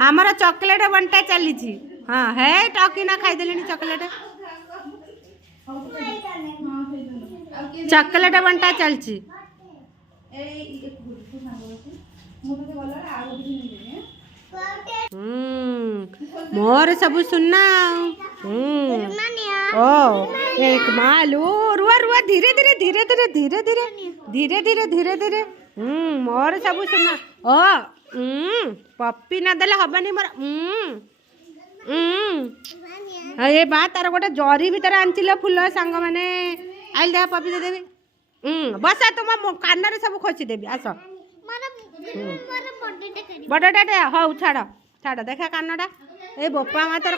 आमर चॉकलेट बंटा चली। हाँ है टकीना खाईदे चॉकलेट चॉकलेट बंटा चलची। मोर सब सुनना। ओ एक मालू रुआ रुआ धीरे धीरे धीरे धीरे धीरे धीरे धीरे धीरे धीरे धीरे मोर सब सुनना। ओ पप्पी ना देले हबनी मोर। ये बा तार गोटे जरी भीतर आंचिल फुल सांग मैंने आइल देखा पप्पी दे देवी। बस तुम कान रे सब खोसी देवी आस बड़टा हौ छाड़ छाड़ देखा कानटा ए बोपा मा तोर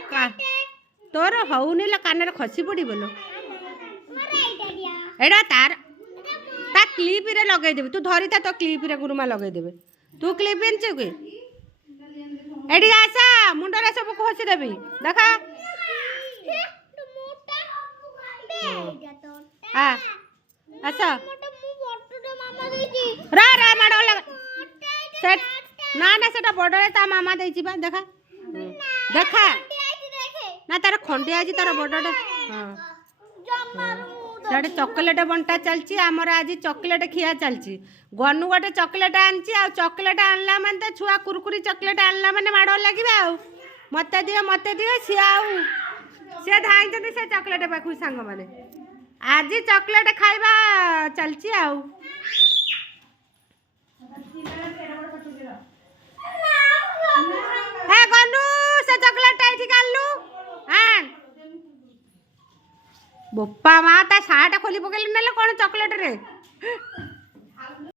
तोर हौनी लो कान रे खसी पड़ी बोलो एडा तार ता क्लिप रे लगे देबी तू धरी ता तो क्लिप रे गुरुमा लगे देबे तू क्लिप पेनछु के एडी आसा मुंडा रे सब खसी देबी देखा आ आसा रा रा माडो लगा सेट ना ना सेटा बडरे ता मामा देछि बा देखा देखा ना तार खंडी आजी तार बडडे हां सेटे चॉकलेट बंटा चलची आमर आज चॉकलेट खिया चलची गनु गोटे चॉकलेट आनची आ चॉकलेट आनला माने छुआ कुरकुरी चॉकलेट आनला माने माडो लागिबा आ मते दियो से धाई जने से चॉकलेट पाखु सांग माने आज चॉकलेट खाइबा चलची आ हे गनु से चॉकलेट एठी कालु हां बोपा मा ता साटा खोली पकेली नेले कोन चॉकलेट रे